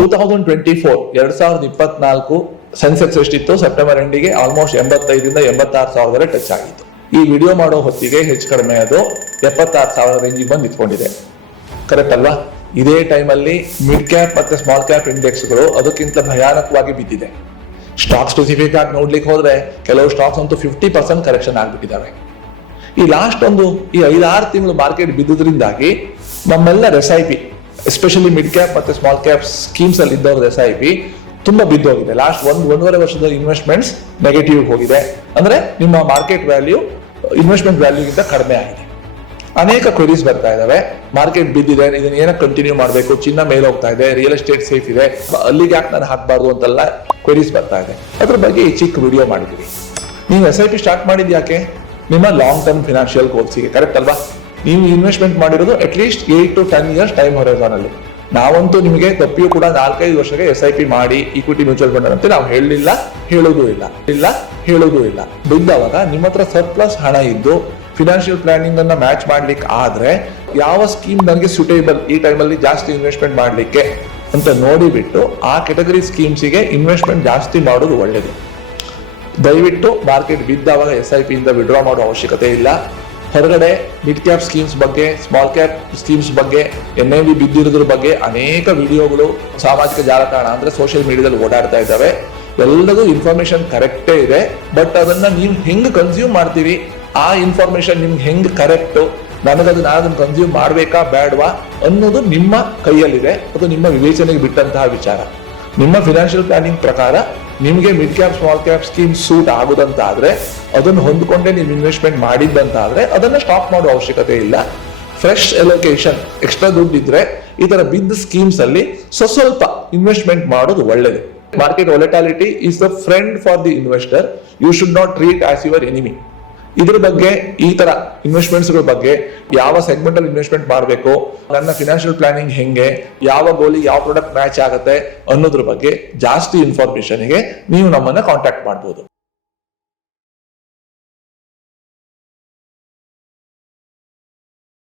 2024 ಸೆನ್ಸೆಕ್ಸ್ ಎಷ್ಟಿತ್ತು September ಎಂಡಿಗೆ almost 85,000-86,000 touch ಆಗಿತ್ತು. ಈ ವಿಡಿಯೋ ಮಾಡೋ ಹೊತ್ತಿಗೆ ಹೆಚ್ಚು ಕಡಿಮೆ ಅದು 76,000 ರೇಂಜಿಗೆ ಬಂದು ನಿಂತ್ಕೊಂಡಿದೆ. ಕರೆಕ್ಟ್ ಅಲ್ವಾ? ಇದೇ ಟೈಮಲ್ಲಿ ಮಿಡ್ ಕ್ಯಾಪ್ ಮತ್ತೆ ಸ್ಮಾಲ್ ಕ್ಯಾಪ್ ಇಂಡೆಕ್ಸ್ಗಳು ಅದಕ್ಕಿಂತ ಭಯಾನಕವಾಗಿ ಬಿದ್ದಿದೆ. ಸ್ಟಾಕ್ ಸ್ಪೆಸಿಫಿಕ್ ಆಗಿ ನೋಡ್ಲಿಕ್ಕೆ ಹೋದ್ರೆ ಕೆಲವು ಸ್ಟಾಕ್ಸ್ ಅಂತೂ 50% ಕರೆಕ್ಷನ್ ಆಗ್ಬಿಟ್ಟಿದ್ದಾವೆ. ಈ ಲಾಸ್ಟ್ ಈ 5-6 ತಿಂಗಳು ಮಾರ್ಕೆಟ್ ಬಿದ್ದುದ್ರಿಂದಾಗಿ ನಮ್ಮೆಲ್ಲ SIP ಎಸ್ಪೆಷಲಿ ಮಿಡ್ ಕ್ಯಾಪ್ ಮತ್ತೆ ಸ್ಮಾಲ್ ಕ್ಯಾಪ್ ಸ್ಕೀಮ್ಸ್ ಅಲ್ಲಿ ಇದ್ದವ್ರ SIP ತುಂಬಾ ಬಿದ್ದೋಗಿದೆ. ಲಾಸ್ಟ್ 1.5 ವರ್ಷದ ಇನ್ವೆಸ್ಟ್ಮೆಂಟ್ಸ್ ನೆಗೆಟಿವ್ ಹೋಗಿದೆ. ಅಂದ್ರೆ ನಿಮ್ಮ ಮಾರ್ಕೆಟ್ ವ್ಯಾಲ್ಯೂ ಇನ್ವೆಸ್ಟ್ಮೆಂಟ್ ವ್ಯಾಲ್ಯೂಗಿಂತ ಕಡಿಮೆ ಆಗಿದೆ. ಅನೇಕ ಕ್ವೆರೀಸ್ ಬರ್ತಾ ಇದಾವೆ. ಮಾರ್ಕೆಟ್ ಬಿದ್ದಿದೆ, ಇದನ್ನ ಏನಕ್ಕೆ ಕಂಟಿನ್ಯೂ ಮಾಡಬೇಕು, ಚಿನ್ನ ಮೇಲೆ ಹೋಗ್ತಾ ಇದೆ, ರಿಯಲ್ ಎಸ್ಟೇಟ್ ಸೇಫ್ ಇದೆ, ಅಲ್ಲಿಗೆ ಯಾಕೆ ನಾನು ಹಾಕಬಾರ್ದು ಅಂತೆಲ್ಲ ಕ್ವೆರೀಸ್ ಬರ್ತಾ ಇದೆ. ಅದ್ರ ಬಗ್ಗೆ ಈ ಚಿಕ್ಕ ವಿಡಿಯೋ ಮಾಡಿದ್ದೀವಿ. ನೀವು SIP ಸ್ಟಾರ್ಟ್ ಮಾಡಿದ್ ಯಾಕೆ? ನಿಮ್ಮ ಲಾಂಗ್ ಟರ್ಮ್ ಫಿನಾನ್ಷಿಯಲ್ ಗೋಲ್ಸ್ಗೆ. ಕರೆಕ್ಟ್ ಅಲ್ವಾ? ನೀವು ಇನ್ವೆಸ್ಟ್ಮೆಂಟ್ ಮಾಡಿರೋದು at least 8 to 10 years time horizon ಅಲ್ಲಿ. ನಾವಂತೂ ನಿಮಗೆ ತಪ್ಪಿಯೂ ಕೂಡ 4-5 ವರ್ಷಕ್ಕೆ SIP ಮಾಡಿ ಈಕ್ವಿಟಿ ಮ್ಯೂಚುವಲ್ ಫಂಡ್ ಅಂತ ನಾವು ಹೇಳೋದೂ ಇಲ್ಲ. ಬಿದ್ದವಾಗ ನಿಮ್ಮ ಹತ್ರ ಸರ್ಪ್ಲಸ್ ಹಣ ಇದ್ದು ಫಿನಾನ್ಷಿಯಲ್ ಪ್ಲಾನಿಂಗ್ ಅನ್ನ ಮ್ಯಾಚ್ ಮಾಡ್ಲಿಕ್ಕೆ ಆದ್ರೆ ಯಾವ ಸ್ಕೀಮ್ ನನಗೆ ಸೂಟೇಬಲ್ ಈ ಟೈಮಲ್ಲಿ ಜಾಸ್ತಿ ಇನ್ವೆಸ್ಟ್ಮೆಂಟ್ ಮಾಡ್ಲಿಕ್ಕೆ ಅಂತ ನೋಡಿಬಿಟ್ಟು ಆ ಕೆಟಗರಿ ಸ್ಕೀಮ್ಸಿಗೆ ಇನ್ವೆಸ್ಟ್ಮೆಂಟ್ ಜಾಸ್ತಿ ಮಾಡೋದು ಒಳ್ಳೇದು. ದಯವಿಟ್ಟು ಮಾರ್ಕೆಟ್ ಬಿದ್ದಾಗ SIP ಇಂದ ವಿಡ್ರಾ ಮಾಡೋ ಅವಶ್ಯಕತೆ ಇಲ್ಲ. ಹೊರಗಡೆ ಮಿಡ್ ಕ್ಯಾಪ್ ಸ್ಕೀಮ್ಸ್ ಬಗ್ಗೆ, ಸ್ಮಾಲ್ ಕ್ಯಾಪ್ ಸ್ಕೀಮ್ಸ್ ಬಗ್ಗೆ, NAV ಬಿದ್ದಿರೋದ್ರ ಬಗ್ಗೆ ಅನೇಕ ವಿಡಿಯೋಗಳು ಸಾಮಾಜಿಕ ಜಾಲತಾಣ ಅಂದ್ರೆ ಸೋಷಿಯಲ್ ಮೀಡಿಯಾದಲ್ಲಿ ಓಡಾಡ್ತಾ ಇದ್ದಾವೆ. ಎಲ್ಲದೂ ಇನ್ಫಾರ್ಮೇಶನ್ ಕರೆಕ್ಟೇ ಇದೆ. ಬಟ್ ಅದನ್ನ ನೀವು ಹೆಂಗ್ ಕನ್ಸ್ಯೂಮ್ ಮಾಡ್ತೀವಿ, ಆ ಇನ್ಫಾರ್ಮೇಶನ್ ನಿಮ್ಗೆ ಹೆಂಗ್ ಕರೆಕ್ಟ್, ನಾನು ಕನ್ಸ್ಯೂಮ್ ಮಾಡ್ಬೇಕಾ ಬೇಡವಾ ಅನ್ನೋದು ನಿಮ್ಮ ಕೈಯಲ್ಲಿದೆ. ಅದು ನಿಮ್ಮ ವಿವೇಚನೆಗೆ ಬಿಟ್ಟಂತಹ ವಿಚಾರ. ನಿಮ್ಮ ಫಿನಾನ್ಷಿಯಲ್ ಪ್ಲಾನಿಂಗ್ ಪ್ರಕಾರ ನಿಮಗೆ mid cap small cap scheme suit ಆಗುದಂತ ಆದ್ರೆ ಅದನ್ನು ಹೊಂದ್ಕೊಂಡೆ ನೀವು ಇನ್ವೆಸ್ಟ್ಮೆಂಟ್ ಮಾಡಿದ್ದಂತ ಆದ್ರೆ ಅದನ್ನ ಸ್ಟಾಪ್ ಮಾಡೋ ಅವಶ್ಯಕತೆ ಇಲ್ಲ. ಫ್ರೆಶ್ ಅಲೋಕೇಶನ್ ಎಕ್ಸ್ಟ್ರಾ ದುಡ್ಡು ಇದ್ರೆ ಈ ತರ ಬಿದ್ದ ಸ್ಕೀಮ್ಸ್ ಅಲ್ಲಿ ಸ್ವಲ್ಪ ಇನ್ವೆಸ್ಟ್ಮೆಂಟ್ ಮಾಡೋದು ಒಳ್ಳೇದು. Market volatility is the friend for the investor. You should not treat as your enemy. ಇದ್ರ ಬಗ್ಗೆ, ಈ ತರ ಇನ್ವೆಸ್ಟ್ಮೆಂಟ್ಸ್ ಗಳ ಬಗ್ಗೆ, ಯಾವ ಸೆಗ್ಮೆಂಟ್ ಅಲ್ಲಿ ಇನ್ವೆಸ್ಟ್ಮೆಂಟ್ ಮಾಡಬೇಕು, ನನ್ನ ಫಿನಾನ್ಷಿಯಲ್ ಪ್ಲಾನಿಂಗ್ ಹೆಂಗೆ, ಯಾವ ಗೋಲಿ ಯಾವ ಪ್ರಾಡಕ್ಟ್ ಮ್ಯಾಚ್ ಆಗುತ್ತೆ ಅನ್ನೋದ್ರ ಬಗ್ಗೆ ಜಾಸ್ತಿ ಇನ್ಫಾರ್ಮೇಶನ್ಗೆ ನೀವು ನಮ್ಮನ್ನ ಕಾಂಟ್ಯಾಕ್ಟ್ ಮಾಡಬಹುದು.